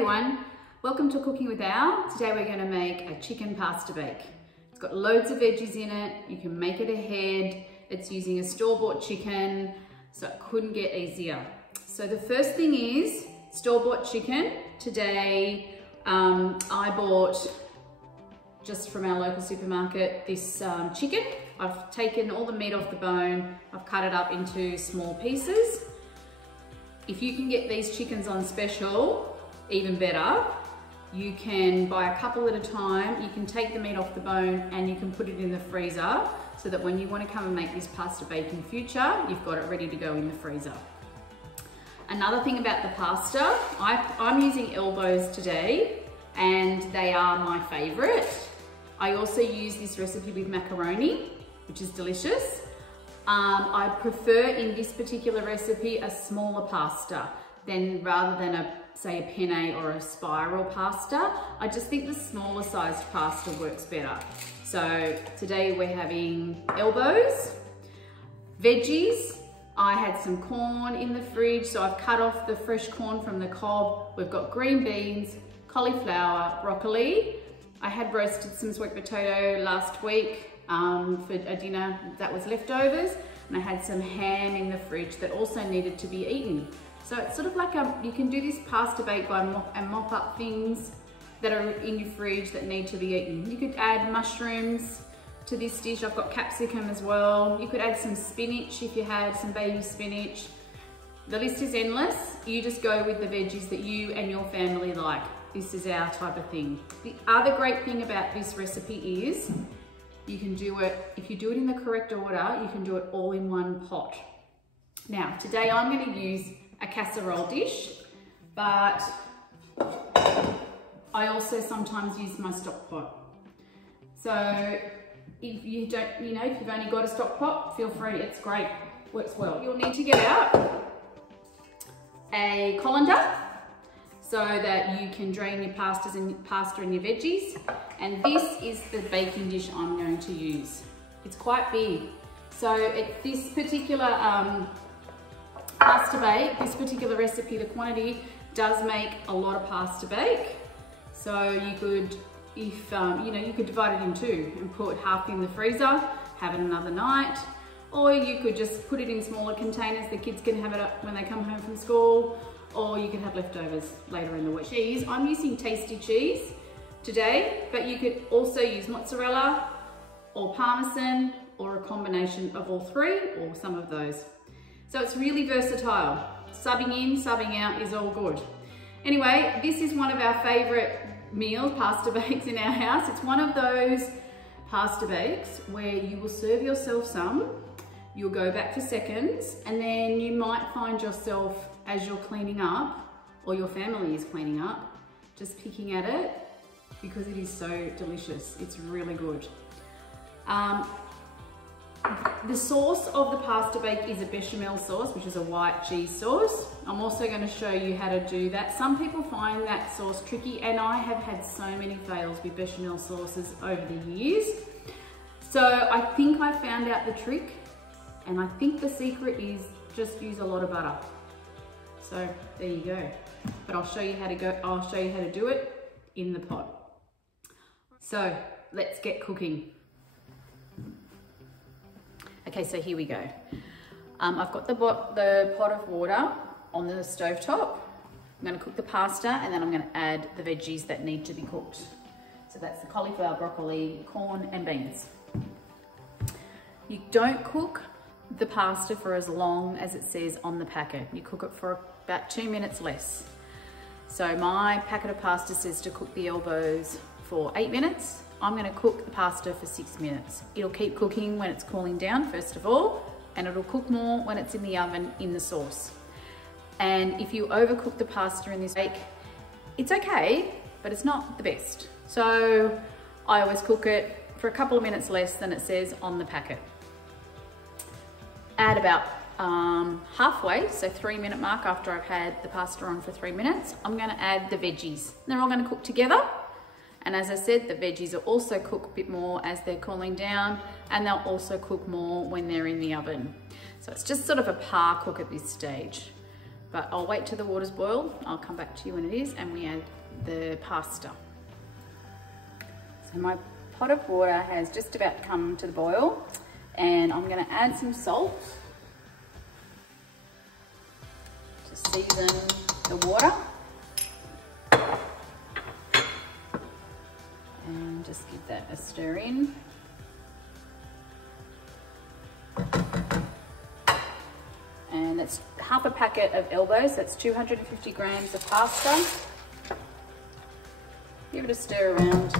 everyone, welcome to Cooking with Al. Today we're going to make a chicken pasta bake. It's got loads of veggies in it, you can make it ahead, it's using a store-bought chicken, so it couldn't get easier. So the first thing is store-bought chicken. Today I bought, just from our local supermarket, this chicken. I've taken all the meat off the bone, I've cut it up into small pieces. If you can get these chickens on special, even better. You can buy a couple at a time, you can take the meat off the bone and you can put it in the freezer so that when you want to come and make this pasta bake in future, you've got it ready to go in the freezer. Another thing about the pasta, I'm using elbows today and they are my favorite. I also use this recipe with macaroni, which is delicious. I prefer in this particular recipe a smaller pasta rather than say a penne or a spiral pasta. I just think the smaller sized pasta works better. So today we're having elbows, veggies. I had some corn in the fridge, so I've cut off the fresh corn from the cob. We've got green beans, cauliflower, broccoli. I had roasted some sweet potato last week for a dinner that was leftovers, and I had some ham in the fridge that also needed to be eaten. So it's sort of like you can do this pasta bake and mop up things that are in your fridge that need to be eaten. You could add mushrooms to this dish. I've got capsicum as well. You could add some spinach if you had some baby spinach. The list is endless. You just go with the veggies that you and your family like. This is our type of thing. The other great thing about this recipe is you can do it, if you do it in the correct order, you can do it all in one pot. Now, today I'm going to use a casserole dish, but I also sometimes use my stock pot. So if you don't, if you've only got a stock pot, feel free, it's great, works well. You'll need to get out a colander so that you can drain your pasta and your veggies. And this is the baking dish I'm going to use. It's quite big. So this particular pasta bake, this particular recipe, the quantity does make a lot of pasta bake. So you could, if you could divide it in two and put half in the freezer, have it another night, or you could just put it in smaller containers. The kids can have it up when they come home from school, or you can have leftovers later in the week. Cheese, I'm using tasty cheese today, but you could also use mozzarella or parmesan or a combination of all three or some of those. So it's really versatile. Subbing in, subbing out is all good. Anyway, this is one of our favorite meals, pasta bakes in our house. It's one of those pasta bakes where you will serve yourself some, you'll go back for seconds, and then you might find yourself as you're cleaning up, or your family is cleaning up, just picking at it because it is so delicious. It's really good. The sauce of the pasta bake is a bechamel sauce, which is a white cheese sauce. I'm also going to show you how to do that. Some people find that sauce tricky, and I have had so many fails with bechamel sauces over the years. So I think I found out the trick, and I think the secret is just use a lot of butter. So there you go. But I'll show you how to do it in the pot. So let's get cooking. Okay, so here we go. I've got the pot of water on the stovetop. I'm going to cook the pasta and then I'm going to add the veggies that need to be cooked. So that's the cauliflower, broccoli, corn and beans. You don't cook the pasta for as long as it says on the packet. You cook it for about 2 minutes less. So my packet of pasta says to cook the elbows for 8 minutes. I'm going to cook the pasta for 6 minutes. It'll keep cooking when it's cooling down, first of all, and it'll cook more when it's in the oven in the sauce. And if you overcook the pasta in this bake, it's okay, but it's not the best. So I always cook it for a couple of minutes less than it says on the packet. Add about halfway, so 3 minute mark after I've had the pasta on for 3 minutes, I'm going to add the veggies. They're all going to cook together. And as I said, the veggies will also cook a bit more as they're cooling down, and they'll also cook more when they're in the oven. So it's just sort of a par cook at this stage. but I'll wait till the water's boiled. I'll come back to you when it is, and we add the pasta. So my pot of water has just about come to the boil, and I'm going to add some salt to season the water, and just give that a stir in. And that's half a packet of elbows, that's 250 grams of pasta. Give it a stir around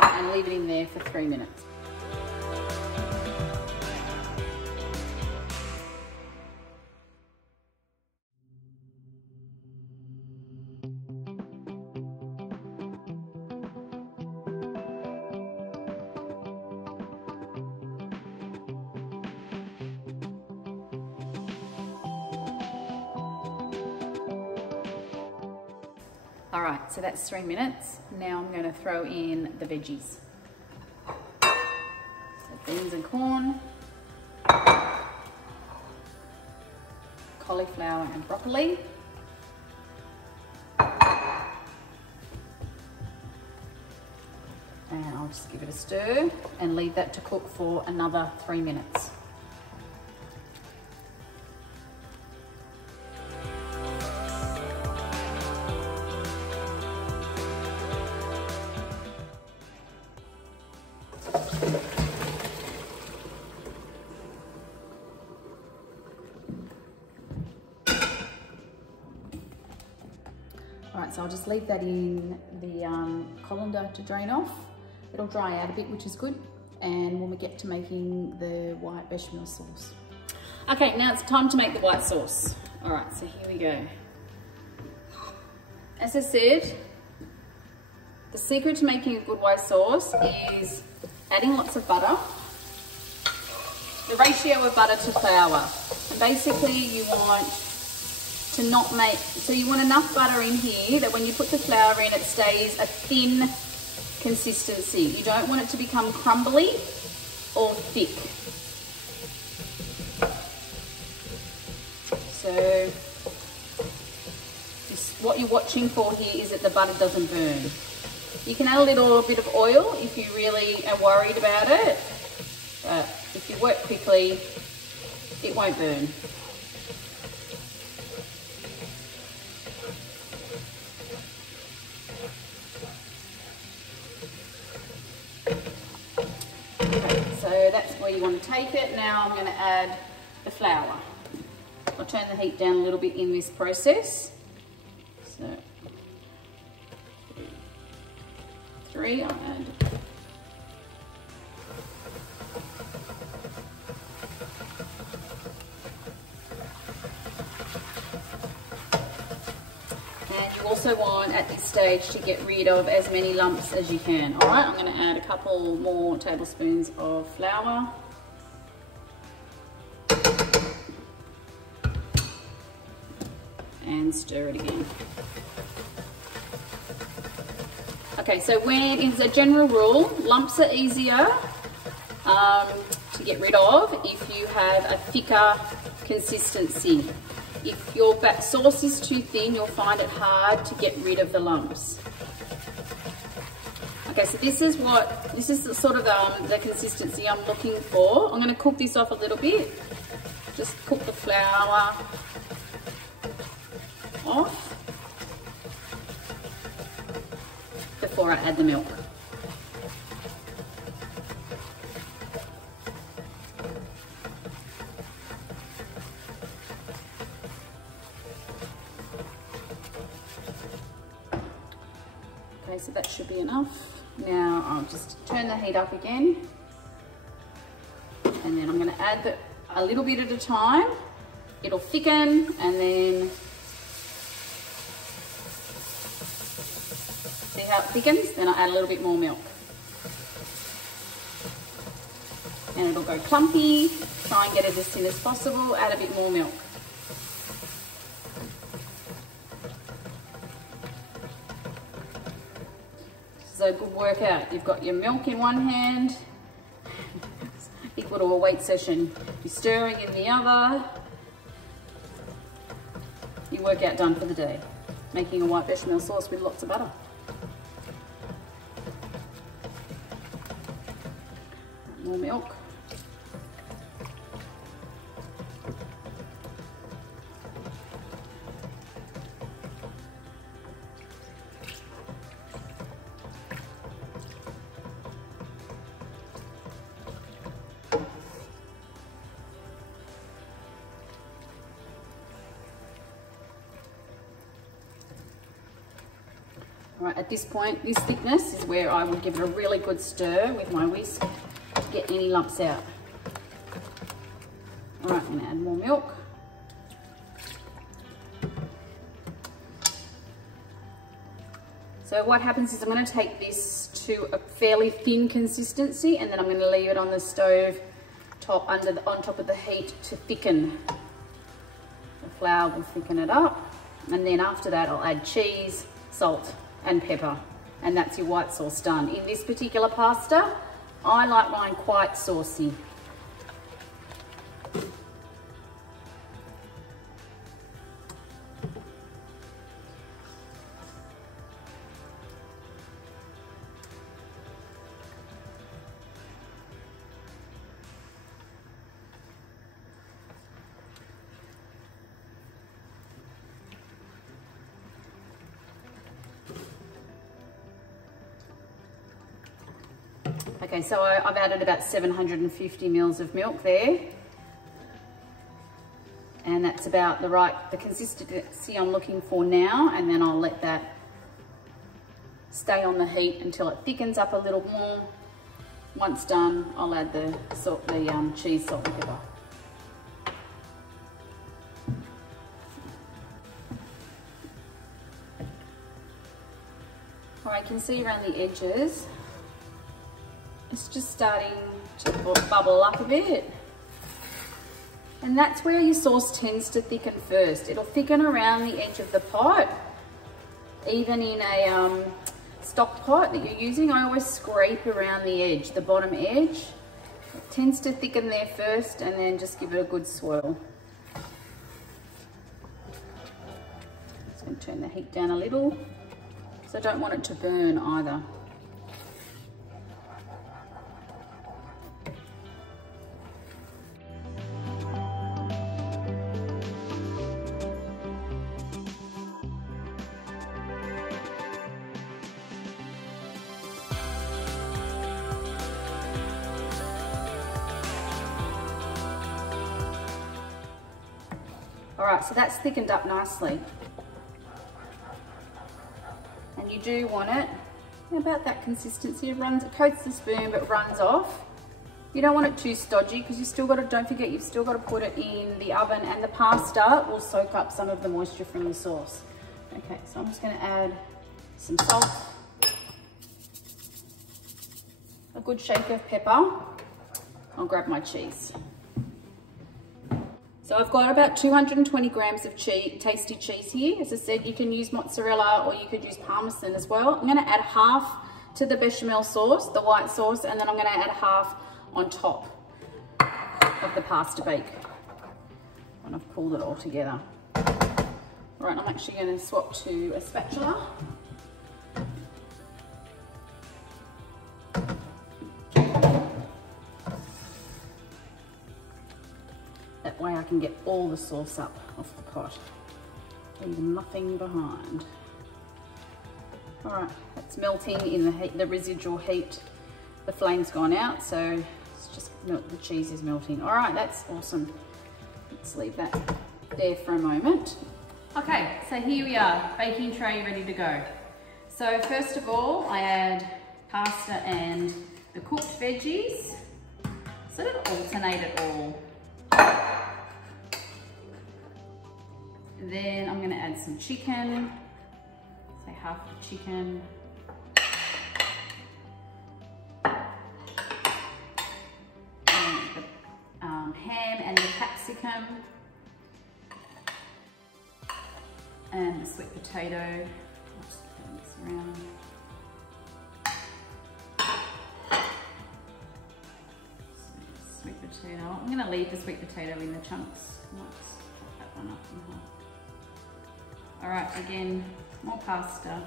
and leave it in there for 3 minutes. All right, so that's 3 minutes. Now I'm going to throw in the veggies. So beans and corn, cauliflower and broccoli, and I'll just give it a stir and leave that to cook for another 3 minutes. All right, so I'll just leave that in the colander to drain off. It'll dry out a bit, which is good. And when we get to making the white bechamel sauce. Okay, now it's time to make the white sauce. All right, so here we go. As I said, the secret to making a good white sauce is adding lots of butter. The ratio of butter to flour. And basically you want to not make, so you want enough butter in here that when you put the flour in, it stays a thin consistency. You don't want it to become crumbly or thick. So what you're watching for here is that the butter doesn't burn. You can add a little bit of oil if you really are worried about it, but if you work quickly, it won't burn. So that's where you want to take it. Now I'm going to add the flour. I'll turn the heat down a little bit in this process. So 3, I'll add you also want at this stage to get rid of as many lumps as you can. All right, I'm going to add a couple more tablespoons of flour. And stir it again. Okay, so when, as a general rule, lumps are easier to get rid of if you have a thicker consistency. If your sauce is too thin, you'll find it hard to get rid of the lumps. Okay, so this is the sort of the consistency I'm looking for. I'm going to cook this off a little bit. Just cook the flour off before I add the milk. Okay, so that should be enough. Now I'll just turn the heat up again, and then I'm going to add a little bit at a time. It'll thicken, and then see how it thickens? Then I'll add a little bit more milk. And it'll go clumpy. Try and get it as thin as possible. Add a bit more milk. So good workout. You've got your milk in one hand, equal to a weight session. You're stirring in the other. your workout done for the day. Making a white bechamel sauce with lots of butter. More milk. Right, at this point, this thickness is where I would give it a really good stir with my whisk to get any lumps out. All right, I'm gonna add more milk. So what happens is I'm gonna take this to a fairly thin consistency, and then I'm gonna leave it on the stove on top of the heat to thicken. The flour will thicken it up, and then after that I'll add cheese, salt, and pepper, and that's your white sauce done. In this particular pasta, I like mine quite saucy. Okay, so I've added about 750 mils of milk there. And that's about the consistency I'm looking for now. And then I'll let that stay on the heat until it thickens up a little more. Once done, I'll add the cheese, salt and pepper. All right, you can see around the edges, it's just starting to bubble up a bit. And that's where your sauce tends to thicken first. It'll thicken around the edge of the pot. Even in a stock pot that you're using, I always scrape around the edge, the bottom edge. It tends to thicken there first, and then just give it a good swirl. Just going to turn the heat down a little, because I don't want it to burn either. All right, so that's thickened up nicely. And you do want it about that consistency. It coats the spoon but runs off. You don't want it too stodgy, because you still got to, don't forget, you've still got to put it in the oven, and the pasta will soak up some of the moisture from the sauce. Okay, so I'm just going to add some salt, a good shake of pepper. I'll grab my cheese. So I've got about 220 grams of tasty cheese here. As I said, you can use mozzarella or you could use Parmesan as well. I'm going to add half to the bechamel sauce, the white sauce, and then I'm going to add half on top of the pasta bake when I've pulled it all together. All right, I'm actually going to swap to a spatula. That way I can get all the sauce up off the pot, leaving nothing behind. All right, that's melting in the heat, the residual heat. The flame's gone out, so it's just the cheese is melting. All right, that's awesome. Let's leave that there for a moment. Okay, so here we are, baking tray ready to go. So first of all, I add pasta and the cooked veggies. Sort of alternate it all. Then I'm going to add some chicken, say half the chicken. And the ham and the capsicum. And the sweet potato. I'll just turn this around. Sweet potato. I'm going to leave the sweet potato in the chunks. Let's pop that one up in half. All right, again, more pasta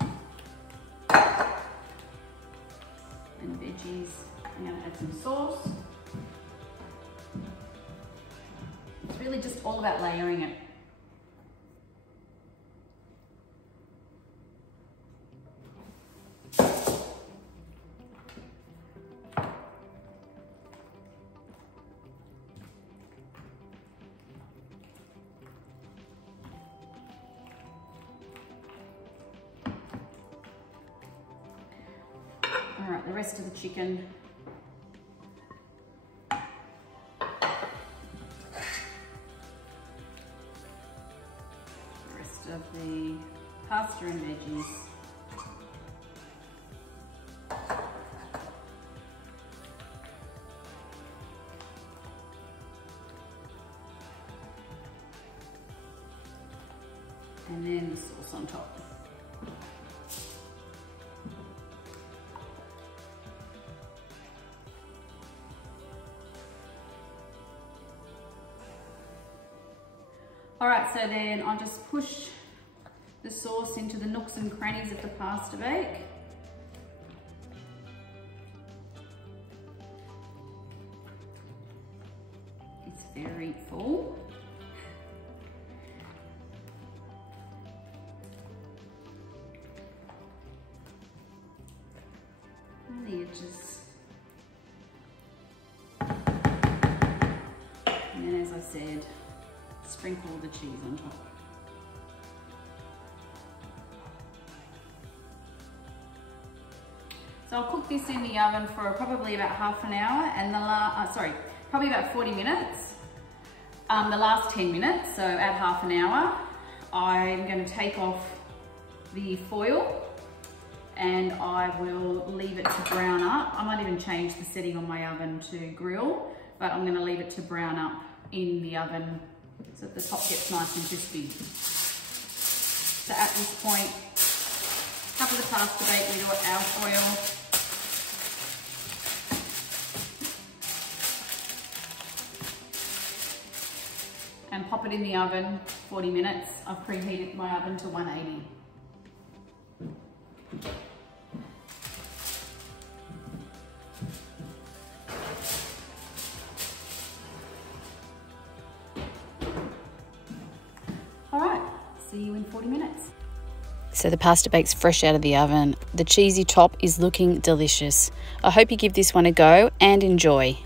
and veggies. I'm gonna add some sauce. It's really just all about layering it. All right, the rest of the chicken. The rest of the pasta and veggies. And then the sauce on top. All right, so then I'll just push the sauce into the nooks and crannies of the pasta bake. It's very full. On the edges. And then, as I said, sprinkle the cheese on top. So I'll cook this in the oven for probably about half an hour, and probably about 40 minutes. The last 10 minutes, so at half an hour, I'm going to take off the foil and I will leave it to brown up. I might even change the setting on my oven to grill, but I'm going to leave it to brown up in the oven so that the top gets nice and crispy. So at this point, cover the pasta bake with our foil. And pop it in the oven 40 minutes. I've preheated my oven to 180. All right, see you in 40 minutes. So the pasta bake's fresh out of the oven. The cheesy top is looking delicious. I hope you give this one a go and enjoy.